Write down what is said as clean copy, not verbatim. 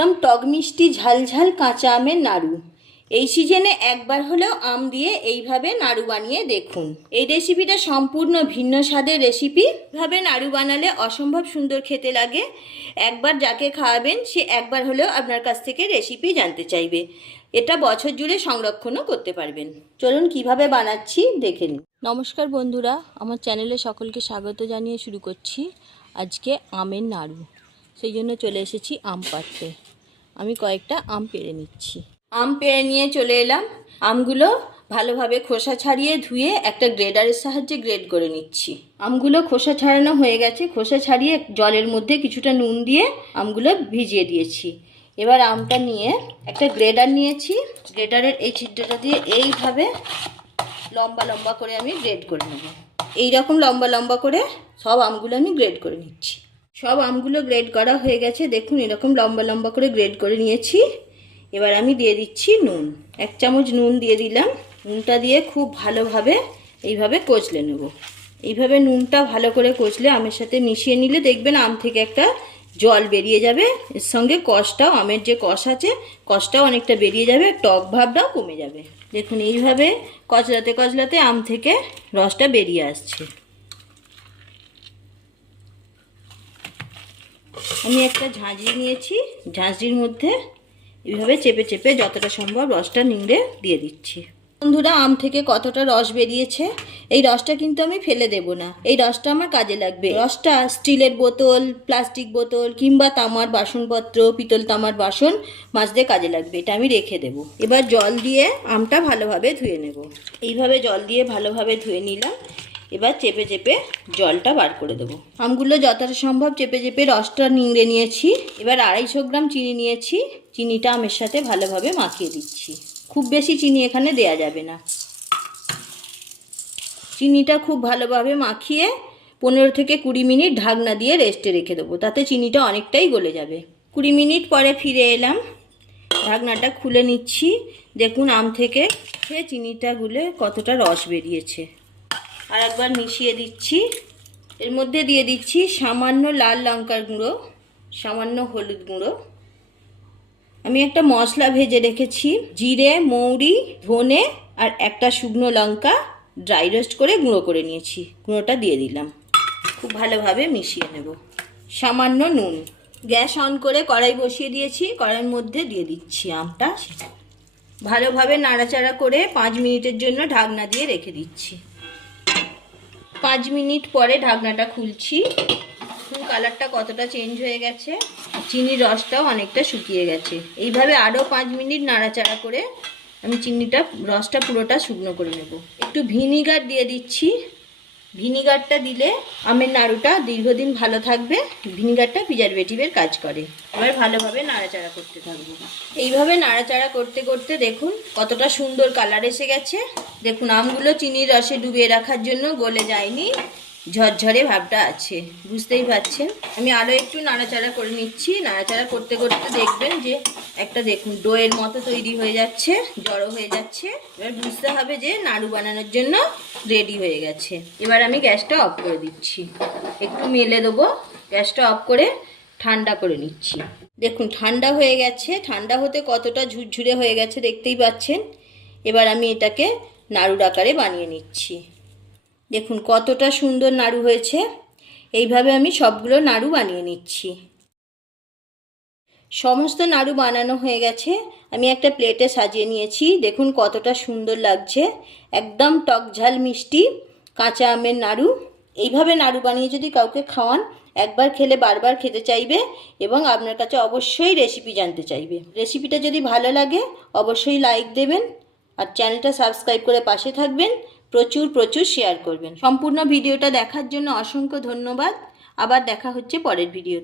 একদম টক মিষ্টি ঝালঝাল কাঁচা আমের নাড়ু। এই সিজনে একবার হলেও আম দিয়ে এইভাবে নাড়ু বানিয়ে দেখুন। এই রেসিপিটা সম্পূর্ণ ভিন্ন স্বাদের রেসিপি। এভাবে নাড়ু বানালে অসম্ভব সুন্দর খেতে লাগে। একবার যাকে খাওয়াবেন সে একবার হলেও আপনার কাছ থেকে রেসিপি জানতে চাইবে। এটা বছর জুড়ে সংরক্ষণও করতে পারবেন। চলুন কিভাবে বানাচ্ছি দেখে নিন। নমস্কার বন্ধুরা, আমার চ্যানেলে সকলকে স্বাগত জানিয়ে শুরু করছি আজকে আমের নাড়ু। সেই জন্য চলে এসেছি আম পাড়তে। আমি কয়েকটা আম পেড়ে নিচ্ছি। আম পেড়ে নিয়ে চলে এলাম। আমগুলো ভালোভাবে খোসা ছাড়িয়ে ধুয়ে একটা গ্রেডারের সাহায্যে গ্রেড করে নিচ্ছি। আমগুলো খোসা ছাড়ানো হয়ে গেছে। খোসা ছাড়িয়ে জলের মধ্যে কিছুটা নুন দিয়ে আমগুলো ভিজিয়ে দিয়েছি। এবার আমটা নিয়ে একটা গ্রেডার নিয়েছি। গ্রেডারের এই ছিদ্রটা দিয়ে এইভাবে লম্বা লম্বা করে আমি গ্রেড করে নেব। এইরকম লম্বা লম্বা করে সব আমগুলো আমি গ্রেড করে নিচ্ছি। সব আমগুলো গ্রেড করা হয়ে গেছে। দেখুন এরকম লম্বা লম্বা করে গ্রেড করে নিয়েছি। এবার আমি দিয়ে দিচ্ছি নুন। 1 চামচ নুন দিয়ে দিলাম। নুনটা দিয়ে খুব ভালোভাবে এইভাবে কচলে নেব। এইভাবে নুনটা ভালো করে কচলে আমের সাথে মিশিয়ে নিলে দেখবেন আম থেকে একটা জল বেরিয়ে যাবে। এর সঙ্গে কষটাও, আমের যে কষ আছে কষটাও অনেকটা বেরিয়ে যাবে, টক ভাবটাও কমে যাবে। দেখুন এইভাবে কচলাতে কচলাতে আম থেকে রসটা বেরিয়ে আসছে। আমি একটা ঝাঁঝরি নিয়েছি। ঝাঁঝরির মধ্যে এইভাবে চেপে চেপে যতটা সম্ভব রসটা নিংড়ে দিয়ে দিচ্ছি। বন্ধুরা, আম থেকে কতটা রস বেরিয়েছে। এই রসটা কিন্তু আমি ফেলে দেব না। এই রসটা আমার কাজে লাগবে। রসটা স্টিলের বোতল, প্লাস্টিক বোতল কিংবা তামার বাসনপত্র, পিতল তামার বাসন মাজতে কাজে লাগবে। এটা আমি রেখে দেব। এবার জল দিয়ে আমটা ভালোভাবে ধুয়ে নেব। এইভাবে জল দিয়ে ভালোভাবে ধুয়ে নিলাম। এবার চেপে চেপে জলটা বার করে দেবো। আমগুলো যতটা সম্ভব চেপে চেপে রসটা নিংড়ে নিয়েছি। এবার 250 গ্রাম চিনি নিয়েছি। চিনিটা আমের সাথে ভালোভাবে মাখিয়ে দিচ্ছি। খুব বেশি চিনি এখানে দেয়া যাবে না। চিনিটা খুব ভালোভাবে মাখিয়ে 15 থেকে 20 মিনিট ঢাকনা দিয়ে রেস্টে রেখে দেবো। তাতে চিনিটা অনেকটাই গলে যাবে। 20 মিনিট পরে ফিরে এলাম। ঢাকনাটা খুলে নিচ্ছি। দেখুন আম থেকে চিনিটা গুলে কতটা রস বেরিয়েছে। আর একবার মিশিয়ে দিচ্ছি। এর মধ্যে দিয়ে দিচ্ছি সামান্য লাল লঙ্কার গুঁড়ো, সামান্য হলুদ গুঁড়ো। আমি একটা মশলা ভেজে রেখেছি। জিরে, মৌরি, ধনে আর একটা শুকনো লঙ্কা ড্রাই রোস্ট করে গুঁড়ো করে নিয়েছি। গুঁড়োটা দিয়ে দিলাম। খুব ভালোভাবে মিশিয়ে নেব। সামান্য নুন। গ্যাস অন করে কড়াই বসিয়ে দিয়েছি। কড়াইয়ের মধ্যে দিয়ে দিচ্ছি আমটা। ভালোভাবে নাড়াচাড়া করে 5 মিনিটের জন্য ঢাকনা দিয়ে রেখে দিচ্ছি। 5 মিনিট পরে ঢাকনাটা খুলছি। কালারটা কতটা চেঞ্জ হয়ে গেছে। চিনির রসটাও অনেকটা শুকিয়ে গেছে। এইভাবে আরও 5 মিনিট নাড়াচাড়া করে আমি চিনিটা রসটা পুরোটা শুকনো করে নেব। একটু ভিনিগার দিয়ে দিচ্ছি। ভিনিগারটা দিলে আমের নাড়ুটা দীর্ঘদিন ভালো থাকবে। ভিনিগারটা প্রিজারভেটিভের কাজ করে। এবার ভালোভাবে নাড়াচাড়া করতে থাকবো। এইভাবে নাড়াচাড়া করতে করতে দেখুন কতটা সুন্দর কালার এসে গেছে। দেখুন আমগুলো চিনির রসে ডুবিয়ে রাখার জন্য গলে যায়নি, ঝরঝরে ভাবটা আছে, বুঝতেই পারছেন। আমি আরও একটু নাড়াচাড়া করে নিচ্ছি। নাড়াচাড়া করতে করতে দেখবেন যে একটা দেখুন ডোয়ের মতো তৈরি হয়ে যাচ্ছে, জড়ো হয়ে যাচ্ছে। এবার বুঝতে হবে যে নাড়ু বানানোর জন্য রেডি হয়ে গেছে। এবার আমি গ্যাসটা অফ করে দিচ্ছি। একটু মেলে দেবো। গ্যাসটা অফ করে ঠান্ডা করে নিচ্ছি। দেখুন ঠান্ডা হয়ে গেছে। ঠান্ডা হতে কতটা ঝুরঝুরে হয়ে গেছে দেখতেই পাচ্ছেন। এবার আমি এটাকে নাড়ুর আকারে বানিয়ে নিচ্ছি। দেখুন কতটা সুন্দর নাড়ু হয়েছে। এইভাবে আমি সবগুলো নাড়ু বানিয়ে নিচ্ছি। সমস্ত নাড়ু বানানো হয়ে গেছে। আমি একটা প্লেটে সাজিয়ে নিয়েছি। দেখুন কতটা সুন্দর লাগছে। একদম টক ঝাল মিষ্টি কাঁচা আমের নাড়ু। এইভাবে নাড়ু বানিয়ে যদি কাউকে খাওয়ান, একবার খেলে বারবার খেতে চাইবে এবং আপনার কাছে অবশ্যই রেসিপি জানতে চাইবে। রেসিপিটা যদি ভালো লাগে অবশ্যই লাইক দেবেন আর চ্যানেলটা সাবস্ক্রাইব করে পাশে থাকবেন। প্রচুর প্রচুর শেয়ার করবেন। সম্পূর্ণ ভিডিওটা দেখার জন্য অসংখ্য ধন্যবাদ। আবার দেখা হচ্ছে পরের ভিডিওতে।